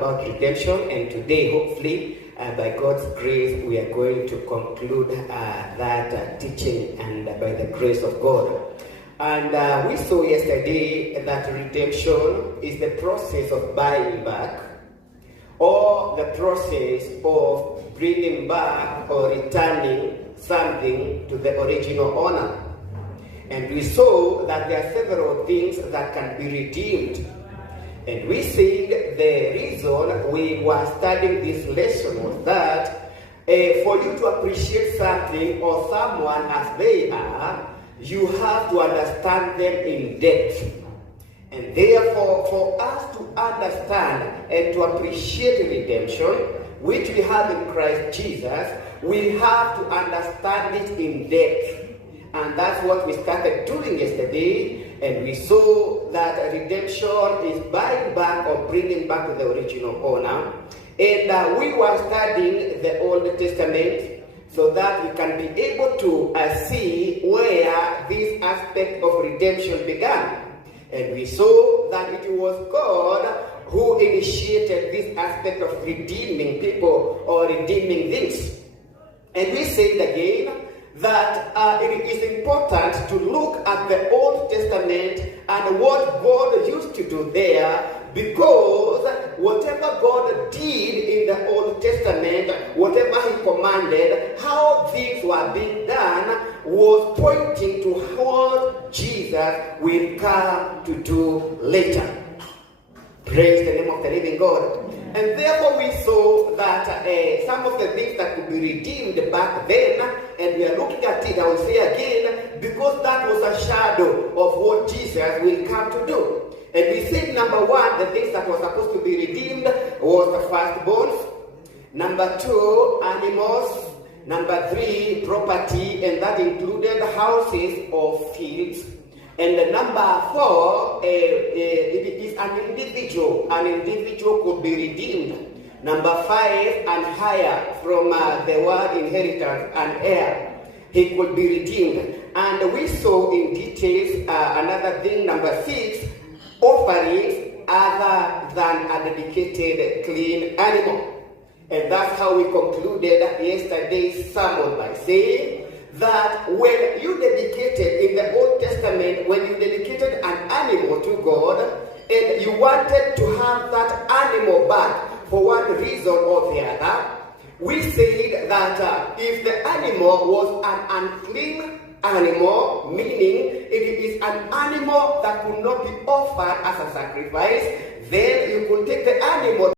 about redemption, and today, hopefully, by God's grace, we are going to conclude that teaching, and by the grace of God. And we saw yesterday that redemption is the process of buying back, or the process of bringing back or returning something to the original owner. And we saw that there are several things that can be redeemed. And we said the reason we were studying this lesson was that for you to appreciate something or someone as they are, you have to understand them in depth. And therefore, for us to understand and to appreciate redemption, which we have in Christ Jesus, we have to understand it in depth. And that's what we started doing yesterday. And we saw that redemption is buying back or bringing back to the original owner. And we were studying the Old Testament so that we can be able to see where this aspect of redemption began. And we saw that it was God who initiated this aspect of redeeming people or redeeming things. And we said again that it is important to look at the Old Testament and what God used to do there, because whatever God did in the Old Testament, whatever He commanded, how things were being done, was pointing to what Jesus will come to do later. Praise the name of the living God. And therefore we saw that some of the things that could be redeemed back then, and we are looking at it, I will say again, because that was a shadow of what Jesus will come to do. And we said, number one, the things that were supposed to be redeemed was the firstborns. Number two, animals. Number three, property, and that included houses or fields. And number four, it is an individual. An individual could be redeemed. Number five, and higher, from the word inheritance, an heir. He could be redeemed. And we saw in details another thing, number six, offerings other than a dedicated clean animal. And that's how we concluded yesterday's sermon by saying that when you dedicated in the Old Testament, when you dedicated an animal to God, and you wanted to have that animal back for one reason or the other, we said that if the animal was an unclean animal, meaning it is an animal that could not be offered as a sacrifice, then you could take the animal